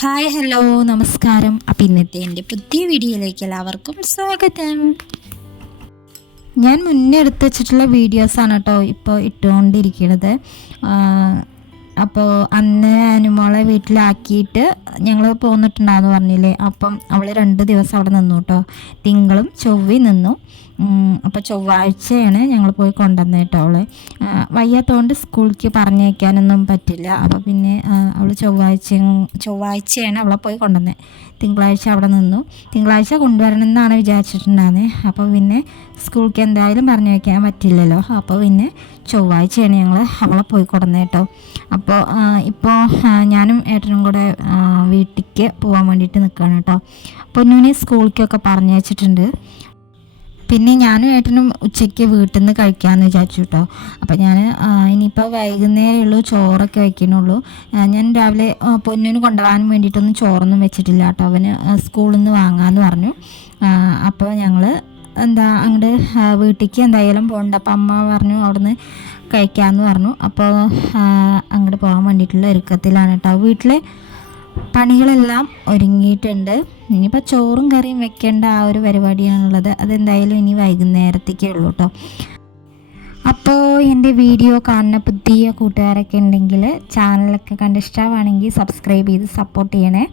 Hi hello നമസ്കാരം. അപ്പം ഇന്നത്തെ എന്റെ പുതിയ വീഡിയോയിലേക്ക് എല്ലാവർക്കും സ്വാഗതം. ഞാൻ മുന്നേ എടുത്ത് വെച്ചിട്ടുള്ള വീഡിയോസാണ് കേട്ടോ ഇപ്പോൾ ഇട്ടുകൊണ്ടിരിക്കുന്നത്. അപ്പോൾ അന്ന് അനുമോളെ വീട്ടിലാക്കിയിട്ട് ഞങ്ങൾ പോന്നിട്ടുണ്ടാന്ന് പറഞ്ഞില്ലേ? അപ്പം അവൾ രണ്ട് ദിവസം അവിടെ നിന്നു കേട്ടോ. തിങ്കളും ചൊവ്വി നിന്നു. അപ്പോൾ ചൊവ്വാഴ്ചയാണ് ഞങ്ങൾ പോയി കൊണ്ടുവന്നത് കേട്ടോ അവളെ. വയ്യാത്തതുകൊണ്ട് സ്കൂളിലേക്ക് പറഞ്ഞേക്കാനൊന്നും പറ്റില്ല. അപ്പോൾ പിന്നെ അവൾ ചൊവ്വാഴ്ച ചൊവ്വാഴ്ചയാണ് അവളെ പോയി കൊണ്ടുവന്നത്. തിങ്കളാഴ്ച അവിടെ നിന്നു. തിങ്കളാഴ്ച കൊണ്ടുവരണം എന്നാണ് വിചാരിച്ചിട്ടുണ്ടായിരുന്നത് അപ്പോൾ പിന്നെ സ്കൂൾക്ക് എന്തായാലും പറഞ്ഞു വയ്ക്കാൻ പറ്റില്ലല്ലോ. അപ്പോൾ പിന്നെ ചൊവ്വാഴ്ചയാണ് ഞങ്ങൾ അവളെ പോയി കൊടുന്നത് കേട്ടോ. അപ്പോൾ ഇപ്പോൾ ഞാനും ഏട്ടനും കൂടെ വീട്ടിലേക്ക് പോകാൻ വേണ്ടിയിട്ട് നിൽക്കുകയാണ് കേട്ടോ. പൊന്നുവിനെ സ്കൂളിലേക്കൊക്കെ പറഞ്ഞു വെച്ചിട്ടുണ്ട്. പിന്നെ ഞാനും ഏട്ടനും ഉച്ചയ്ക്ക് വീട്ടിൽ നിന്ന് കഴിക്കാമെന്ന് വിചാരിച്ചു കേട്ടോ അപ്പോൾ ഞാൻ ഇനിയിപ്പോൾ വൈകുന്നേരമേ ഉള്ളൂ ചോറൊക്കെ വയ്ക്കണുള്ളൂ. ഞാൻ രാവിലെ പൊന്നിന് കൊണ്ടുപോകാൻ വേണ്ടിയിട്ടൊന്നും ചോറൊന്നും വെച്ചിട്ടില്ല കേട്ടോ അവന് സ്കൂളിൽ നിന്ന് വാങ്ങാമെന്ന് പറഞ്ഞു. അപ്പോൾ ഞങ്ങൾ എന്താ അങ്ങോട്ട് വീട്ടിലേക്ക് എന്തായാലും പോകണ്ട. അപ്പം അമ്മ പറഞ്ഞു അവിടുന്ന് കഴിക്കാമെന്ന് പറഞ്ഞു. അപ്പോൾ അങ്ങോട്ട് പോകാൻ വേണ്ടിയിട്ടുള്ള ഒരുക്കത്തിലാണ് കേട്ടോ. വീട്ടിൽ പണികളെല്ലാം ഒരുങ്ങിയിട്ടുണ്ട്. ഇനിയിപ്പോൾ ചോറും കറിയും വെക്കേണ്ട ആ ഒരു പരിപാടിയാണുള്ളത്. അതെന്തായാലും ഇനി വൈകുന്നേരത്തേക്കേ ഉള്ളൂ കേട്ടോ അപ്പോൾ എന്റെ വീഡിയോ കാണുന്ന പുതിയ കൂട്ടുകാരൊക്കെ ഉണ്ടെങ്കിൽ ചാനലൊക്കെ കണ്ട് ഇഷ്ടമാണെങ്കിൽ സബ്സ്ക്രൈബ് ചെയ്ത് സപ്പോർട്ട് ചെയ്യണേ.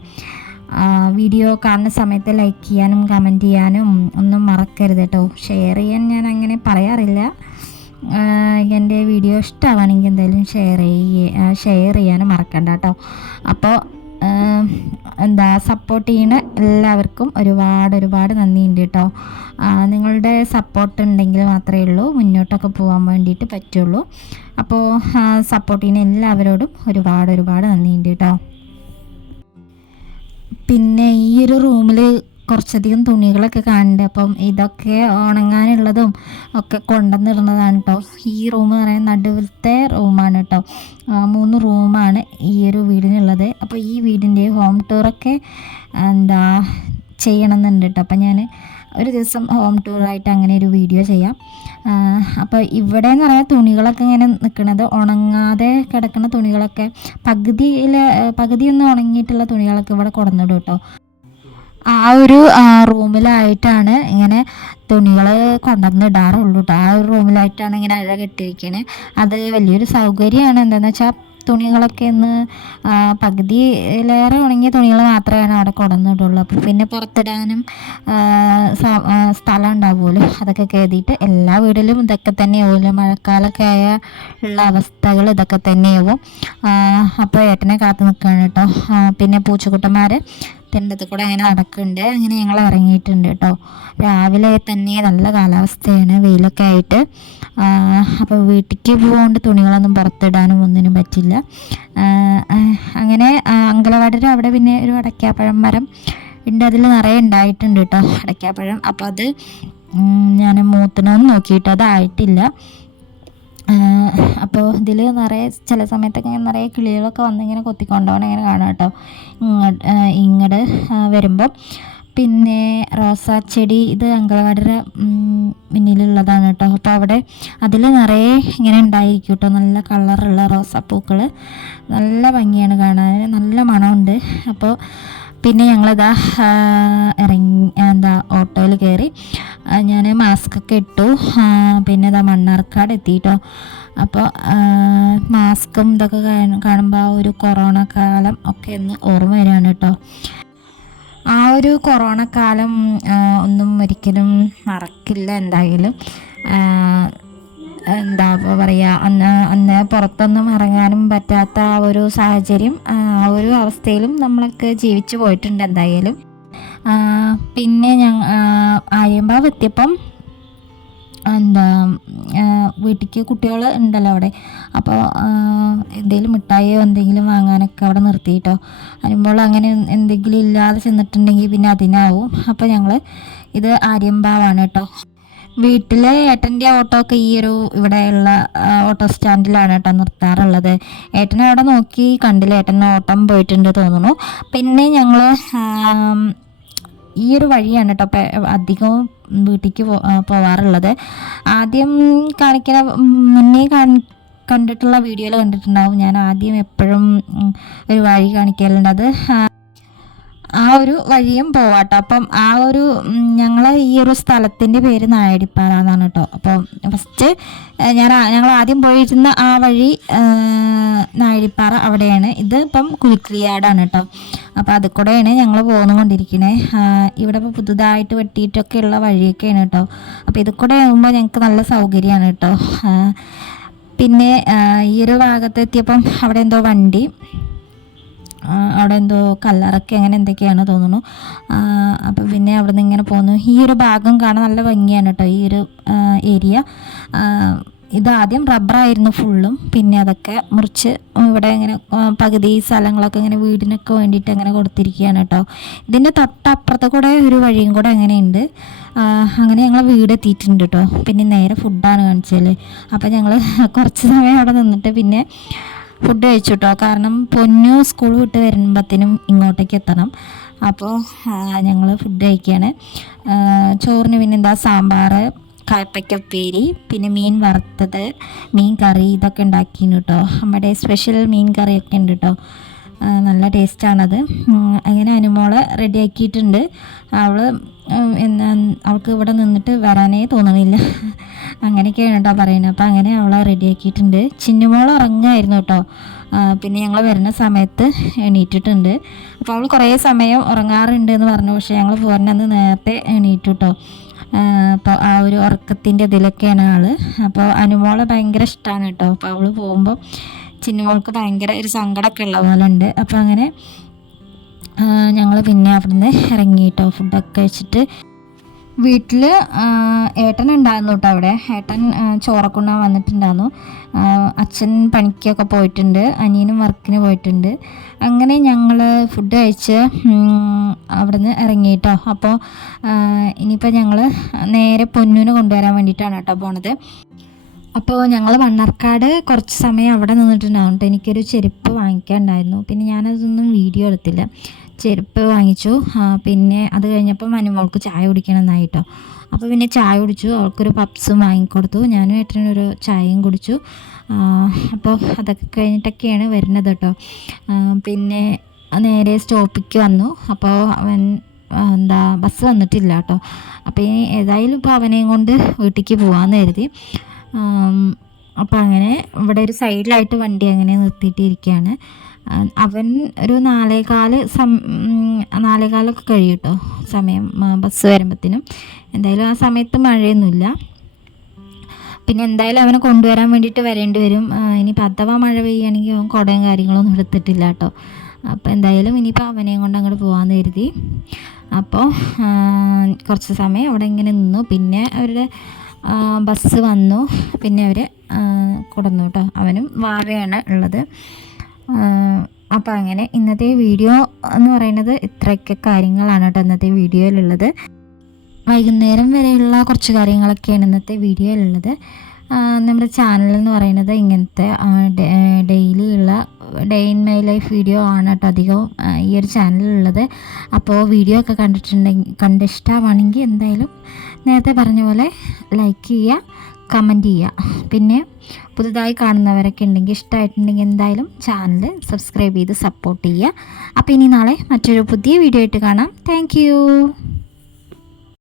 വീഡിയോ കാണുന്ന സമയത്ത് ലൈക്ക് ചെയ്യാനും കമന്റ് ചെയ്യാനും ഒന്നും മറക്കരുത് കേട്ടോ ഷെയർ ചെയ്യാൻ ഞാൻ അങ്ങനെ പറയാറില്ല. എന്റെ വീഡിയോ ഇഷ്ടമാണെങ്കിൽ എന്തായാലും ഷെയർ ചെയ്യ ഷെയർ ചെയ്യാനും മറക്കണ്ട കേട്ടോ അപ്പോൾ എന്താ സപ്പോർട്ട് ചെയ്യുന്ന എല്ലാവർക്കും ഒരുപാട് ഒരുപാട് നന്ദിയുണ്ട് കേട്ടോ നിങ്ങളുടെ സപ്പോർട്ട് ഉണ്ടെങ്കിൽ മാത്രമേ ഉള്ളൂ. മുന്നോട്ടൊക്കെ പോകാൻ വേണ്ടിയിട്ട് പറ്റുള്ളൂ. അപ്പോൾ സപ്പോർട്ട് ചെയ്യുന്ന എല്ലാവരോടും ഒരുപാട് ഒരുപാട് നന്ദിയുണ്ട് കേട്ടോ പിന്നെ ഈ ഒരു റൂമിൽ കുറച്ചധികം തുണികളൊക്കെ കാണുന്നുണ്ട്. അപ്പം ഇതൊക്കെ ഉണങ്ങാനുള്ളതും ഒക്കെ കൊണ്ടുവന്നിടുന്നതാണ് കേട്ടോ ഈ റൂം എന്ന് പറയുന്നത് നടുവിലത്തെ റൂമാണ് കേട്ടോ മൂന്ന് റൂമാണ് ഈ ഒരു വീടിനുള്ളത്. അപ്പോൾ ഈ വീടിന്റെ ഹോം ടൂറൊക്കെ എന്താ ചെയ്യണമെന്നുണ്ട് കേട്ടോ അപ്പം ഞാൻ ഒരു ദിവസം ഹോം ടൂറായിട്ട് അങ്ങനെ ഒരു വീഡിയോ ചെയ്യാം. അപ്പോൾ ഇവിടെ എന്ന് പറയുന്നത് തുണികളൊക്കെ ഇങ്ങനെ നിൽക്കുന്നത് ഉണങ്ങാതെ കിടക്കുന്ന തുണികളൊക്കെ പകുതിയിൽ പകുതിയൊന്നും ഉണങ്ങിയിട്ടുള്ള തുണികളൊക്കെ ഇവിടെ കൊടുന്നിടും കേട്ടോ ആ ഒരു റൂമിലായിട്ടാണ് ഇങ്ങനെ തുണികൾ കൊണ്ടുവന്നിടാറുള്ളൂ കേട്ടോ ആ ഒരു റൂമിലായിട്ടാണ് ഇങ്ങനെ അഴ കെട്ടിയിരിക്കണേ. അത് വലിയൊരു സൗകര്യമാണ് എന്താണെന്ന് വെച്ചാൽ തുണികളൊക്കെ ഒന്ന് പകുതിയിലേറെ ഉണങ്ങിയ തുണികൾ മാത്രമേ അവിടെ കൊണ്ടുവന്നിട്ടുള്ളൂ അപ്പോൾ പിന്നെ പുറത്തിടാനും സ്ഥലം ഉണ്ടാവുമല്ലോ. അതൊക്കെ കരുതിയിട്ട് എല്ലാ വീടിലും ഇതൊക്കെ തന്നെയാവുമല്ലോ മഴക്കാലമൊക്കെ ആയ ഉള്ള അവസ്ഥകൾ ഇതൊക്കെ തന്നെയാവും. അപ്പോൾ ഏട്ടനെ കാത്തു നിൽക്കുകയാണ് കേട്ടോ പിന്നെ പൂച്ചക്കുട്ടന്മാർ തെണ്ടത്ത് കൂടെ അങ്ങനെ നടക്കുന്നുണ്ട്. അങ്ങനെ ഞങ്ങൾ ഇറങ്ങിയിട്ടുണ്ട് കേട്ടോ. രാവിലെ തന്നെ നല്ല കാലാവസ്ഥയാണ്. വെയിലൊക്കെ ആയിട്ട്. അപ്പോൾ വീട്ടിലേക്ക് പോകുകൊണ്ട് തുണികളൊന്നും പുറത്തിടാനും ഒന്നിനും പറ്റില്ല. അങ്ങനെ അങ്കലവാടിയുടെ അവിടെ പിന്നെ ഒരു അടയ്ക്കാപ്പഴം മരം ഉണ്ട്. അതിൽ നിറയെ ഉണ്ടായിട്ടുണ്ട് കേട്ടോ. അടയ്ക്കാപ്പഴം. അപ്പോൾ അത് ഞാൻ മൂത്തണമെന്ന് നോക്കിയിട്ട് അതായിട്ടില്ല അപ്പോൾ ഇതിൽ നിറയെ ചില സമയത്തൊക്കെ ഇങ്ങനെ നിറയെ കിളികളൊക്കെ വന്നിങ്ങനെ കൊത്തിക്കൊണ്ടുപോകണം ഇങ്ങനെ കാണാം കേട്ടോ. ഇങ്ങോട്ട് ഇങ്ങോട്ട് വരുമ്പോൾ പിന്നെ ചെടി ഇത് അങ്കവാടിയുടെ മുന്നിലുള്ളതാണ് കേട്ടോ. അപ്പോൾ അവിടെ അതിൽ നിറയെ ഇങ്ങനെ ഉണ്ടായിരിക്കും കേട്ടോ. നല്ല കളറുള്ള റോസാപ്പൂക്കൾ നല്ല ഭംഗിയാണ് കാണാൻ നല്ല മണമുണ്ട്. അപ്പോൾ പിന്നെ ഞങ്ങളിതാ ഇറങ്ങി എന്താ ഓട്ടോയിൽ കയറി ഞാൻ മാസ്ക് ഒക്കെ ഇട്ടു പിന്നെ ഇതാ മണ്ണാർക്കാട് എത്തിയിട്ടോ അപ്പോൾ മാസ്കും ഇതൊക്കെ കാണുമ്പോൾ ആ ഒരു കൊറോണ കാലം ഒക്കെ ഒന്ന് ഓർമ്മ വരികയാണ് കേട്ടോ. ആ ഒരു കൊറോണ കാലം ഒന്നും ഒരിക്കലും മറക്കില്ല എന്തായാലും. എന്താ പറയുക അന്ന് അന്ന് പുറത്തൊന്നും ഇറങ്ങാനും പറ്റാത്ത ആ ഒരു സാഹചര്യം ആ ഒരു അവസ്ഥയിലും നമ്മളൊക്കെ ജീവിച്ചു പോയിട്ടുണ്ട് എന്തായാലും. പിന്നെ ഞങ്ങൾ ആര്യമ്പാവ് എത്തിയപ്പം എന്താ വീട്ടിലേക്ക് കുട്ടികൾ ഉണ്ടല്ലോ അവിടെ. അപ്പോൾ എന്തെങ്കിലും മിഠായിയോ എന്തെങ്കിലും വാങ്ങാനൊക്കെ അവിടെ നിർത്തിയിട്ടോ. വരുമ്പോൾ അങ്ങനെ എന്തെങ്കിലും ഇല്ലാതെ ചെന്നിട്ടുണ്ടെങ്കിൽ പിന്നെ അതിനാവും. അപ്പോൾ ഞങ്ങൾ ഇത് ആര്യമ്പാവാണ് കേട്ടോ. വീട്ടിലെ ഏട്ടന്റെ ഓട്ടോ ഒക്കെ ഈ ഒരു ഇവിടെയുള്ള ഓട്ടോ സ്റ്റാൻഡിലാണ് കേട്ടോ നിർത്താറുള്ളത്. ഏട്ടനെ അവിടെ നോക്കി കണ്ടില്ല ഏട്ടൻ ഓട്ടം പോയിട്ടുണ്ട് തോന്നുന്നു. പിന്നെ ഞങ്ങൾ ഈ ഒരു വഴിയാണ് കേട്ടോ അധികവും വീട്ടിലേക്ക് പോവാറുള്ളത്. ആദ്യം കാണിക്കുന്ന മുന്നേ കാണി കണ്ടിട്ടുള്ള വീഡിയോയിൽ കണ്ടിട്ടുണ്ടാവും. ഞാൻ ആദ്യം എപ്പോഴും ഒരു വഴി കാണിക്കലുണ്ട്. അത് ആ ഒരു വഴിയും പോവാട്ടോ. അപ്പം ആ ഒരു ഞങ്ങൾ ഈ ഒരു സ്ഥലത്തിന്റെ പേര് നായടിപ്പാറ എന്നാണ് കേട്ടോ അപ്പം ഫസ്റ്റ് ഞാൻ ഞങ്ങൾ ആദ്യം പോയിരുന്ന ആ വഴി നായടിപ്പാറ അവിടെയാണ്. ഇത് ഇപ്പം കുലുക്കിളിയാടാണ് കേട്ടോ അപ്പോൾ അത് കൂടെയാണ് ഞങ്ങൾ പോന്നുകൊണ്ടിരിക്കണേ. ഇവിടെ ഇപ്പോൾ പുതുതായിട്ട് വെട്ടിയിട്ടൊക്കെ ഉള്ള വഴിയൊക്കെയാണ് കേട്ടോ അപ്പോൾ ഇത് കൂടെ ആകുമ്പോൾ ഞങ്ങൾക്ക് നല്ല സൗകര്യമാണ് കേട്ടോ പിന്നെ ഈ ഒരു ഭാഗത്ത് എത്തിയപ്പം അവിടെ എന്തോ വണ്ടി. അവിടെ എന്തോ കല്ലറൊക്കെ അങ്ങനെ എന്തൊക്കെയാണ് തോന്നുന്നു. അപ്പോൾ പിന്നെ അവിടെ നിന്ന് ഇങ്ങനെ പോകുന്നു ഈ ഒരു ഭാഗം കാണാൻ നല്ല ഭംഗിയാണ് കേട്ടോ ഈ ഒരു ഏരിയ ഇതാദ്യം റബ്ബറായിരുന്നു ഫുള്ളും പിന്നെ അതൊക്കെ മുറിച്ച് ഇവിടെ ഇങ്ങനെ പകുതി സ്ഥലങ്ങളൊക്കെ ഇങ്ങനെ വീടിനൊക്കെ വേണ്ടിയിട്ട് അങ്ങനെ കൊടുത്തിരിക്കുകയാണ് കേട്ടോ ഇതിന്റെ തൊട്ടപ്പുറത്ത് കൂടെ ഒരു വഴിയും കൂടെ അങ്ങനെയുണ്ട് അങ്ങനെ ഞങ്ങൾ വീട് എത്തിയിട്ടുണ്ട് കേട്ടോ പിന്നെ നേരെ ഫുഡാണ് കാണിച്ചത് അപ്പോൾ ഞങ്ങൾ കുറച്ച് സമയം അവിടെ നിന്നിട്ട് പിന്നെ ഫുഡ് കഴിച്ചു കേട്ടോ കാരണം പൊന്നു സ്കൂൾ വിട്ട് വരുമ്പത്തേനും ഇങ്ങോട്ടേക്ക് എത്തണം. അപ്പോൾ ഞങ്ങൾ ഫുഡ് കഴിക്കുകയാണ് ചോറിന് പിന്നെ എന്താ? സാമ്പാർ കയ്പ്പയ്ക്ക ഉപ്പേരി പിന്നെ മീൻ വറുത്തത് മീൻ കറി ഇതൊക്കെ ഉണ്ടാക്കിയിരുന്നു കേട്ടോ നമ്മുടെ സ്പെഷ്യൽ മീൻ കറിയൊക്കെ ഉണ്ട് കേട്ടോ നല്ല ടേസ്റ്റാണത്. അങ്ങനെ അങ്ങനെ റെഡി ആക്കിയിട്ടുണ്ട് അവൾ എന്നാ അവൾക്ക് ഇവിടെ നിന്നിട്ട് വരാനേ തോന്നണില്ല. അങ്ങനെയൊക്കെയാണ് കേട്ടോ പറയുന്നത്. അപ്പോൾ അങ്ങനെ അവളെ റെഡിയാക്കിയിട്ടുണ്ട്. ചിന്നുമോൾ ഉറങ്ങായിരുന്നു കേട്ടോ. പിന്നെ ഞങ്ങൾ വരുന്ന സമയത്ത് എണീറ്റിട്ടുണ്ട്. അപ്പോൾ അവൾ കുറേ സമയം ഉറങ്ങാറുണ്ട് എന്ന് പറഞ്ഞു. പക്ഷേ ഞങ്ങൾ പോരുന്നത് നേരത്തെ എണീറ്റു കേട്ടോ. അപ്പോൾ ആ ഒരു ഉറക്കത്തിന്റെ ഇതിലൊക്കെയാണ് ആൾ. അപ്പോൾ അനുമോളെ ഭയങ്കര ഇഷ്ടമാണ് കേട്ടോ. അപ്പോൾ അവൾ പോകുമ്പോൾ ചിന്നുമോൾക്ക് ഭയങ്കര ഒരു സങ്കടമൊക്കെ ഉള്ള പോലെ ഉണ്ട് അപ്പോൾ അങ്ങനെ ഞങ്ങൾ പിന്നെ അവിടുന്ന് ഇറങ്ങി കേട്ടോ ഫുഡൊക്കെ കഴിച്ചിട്ട്. വീട്ടിൽ ഏട്ടൻ ഉണ്ടായിരുന്നു കേട്ടോ അവിടെ. ഏട്ടൻ ആ, ചോറൊക്കെ വന്നിട്ടുണ്ടായിരുന്നു. അച്ഛൻ പണിക്കൊക്കെ പോയിട്ടുണ്ട് അനിയനും വർക്കിന് പോയിട്ടുണ്ട്. അങ്ങനെ ഞങ്ങൾ ഫുഡ് കഴിച്ച് അവിടുന്ന് ഇറങ്ങി കേട്ടോ അപ്പോൾ ഇനിയിപ്പോൾ ഞങ്ങൾ നേരെ പൊന്നൂന് കൊണ്ടുവരാൻ വേണ്ടിയിട്ടാണ് കേട്ടോ പോണത്. അപ്പോൾ ഞങ്ങൾ മണ്ണാർക്കാട് കുറച്ച് സമയം അവിടെ നിന്നിട്ടുണ്ടാവും കേട്ടോ എനിക്കൊരു ചെരുപ്പ് വാങ്ങിക്കാനുണ്ടായിരുന്നു. പിന്നെ ഞാനതൊന്നും വീഡിയോ എടുത്തില്ല. ചെരുപ്പ് വാങ്ങിച്ചു. പിന്നെ അത് കഴിഞ്ഞപ്പോൾ മനുമോൾക്ക് ചായ കുടിക്കണമെന്നായി കേട്ടോ അപ്പോൾ പിന്നെ ചായ കുടിച്ചു. അവൾക്കൊരു പപ്സും വാങ്ങിക്കൊടുത്തു. ഞാനും ഏട്ടനൊരു ചായയും കുടിച്ചു. അപ്പോൾ അതൊക്കെ കഴിഞ്ഞിട്ടൊക്കെയാണ് വരുന്നത് കേട്ടോ. പിന്നെ നേരെ സ്റ്റോപ്പിക്ക് വന്നു. അപ്പോൾ അവൻ എന്താ ബസ് വന്നിട്ടില്ല കേട്ടോ. അപ്പോൾ ഏതായാലും ഇപ്പോൾ അവനെയും കൊണ്ട് വീട്ടിലേക്ക് പോകാമെന്ന് കരുതി. അപ്പോൾ അങ്ങനെ ഇവിടെ ഒരു സൈഡിലായിട്ട് വണ്ടി അങ്ങനെ നിർത്തിയിട്ടിരിക്കുകയാണ്. അവൻ ഒരു നാലേകാൽ സം നാലേകാലൊക്കെ കഴിയും കേട്ടോ സമയം ബസ് വരുമ്പോഴത്തേനും എന്തായാലും ആ സമയത്ത് മഴയൊന്നുമില്ല. പിന്നെ എന്തായാലും അവനെ കൊണ്ടുവരാൻ വേണ്ടിയിട്ട് വരേണ്ടി വരും. ഇനിയിപ്പോൾ അഥവാ മഴ പെയ്യുകയാണെങ്കിൽ അവൻ കുടയും കാര്യങ്ങളൊന്നും എടുത്തിട്ടില്ല കേട്ടോ. അപ്പോൾ എന്തായാലും ഇനിയിപ്പോൾ അവനെയും കൊണ്ട് അങ്ങോട്ട് പോകാമെന്ന് കരുതി. അപ്പോൾ കുറച്ച് സമയം അവിടെ ഇങ്ങനെ നിന്നു. പിന്നെ അവരുടെ ബസ് വന്നു. പിന്നെ അവർ കൊടുന്നു കേട്ടോ അവനും വാഴയാണ് ഉള്ളത്. അപ്പോൾ അങ്ങനെ ഇന്നത്തെ വീഡിയോ എന്ന് പറയുന്നത് ഇത്രയൊക്കെ കാര്യങ്ങളാണ് കേട്ടോ ഇന്നത്തെ വീഡിയോയിലുള്ളത്. വൈകുന്നേരം വരെയുള്ള കുറച്ച് കാര്യങ്ങളൊക്കെയാണ് ഇന്നത്തെ വീഡിയോയിലുള്ളത്. നമ്മുടെ ചാനൽ എന്ന് പറയുന്നത് ഇങ്ങനത്തെ ഡെയിലി ഉള്ള day in my life video ആണ് കേട്ടോ അധികവും ഈ ഒരു ചാനലിലുള്ളത് അപ്പോൾ വീഡിയോ ഒക്കെ കണ്ടിട്ടുണ്ടെങ്കിൽ കണ്ട് ഇഷ്ടമാണെങ്കിൽ എന്തായാലും നേരത്തെ പറഞ്ഞ പോലെ ലൈക്ക് ചെയ്യുക കമന്റ് ചെയ്യുക. പിന്നെ പുതുതായി കാണുന്നവരൊക്കെ ഉണ്ടെങ്കിൽ ഇഷ്ടമായിട്ടുണ്ടെങ്കിൽ എന്തായാലും ചാനൽ സബ്സ്ക്രൈബ് ചെയ്ത് സപ്പോർട്ട് ചെയ്യുക. അപ്പോൾ ഇനി നാളെ മറ്റൊരു പുതിയ വീഡിയോ ആയിട്ട് കാണാം. താങ്ക്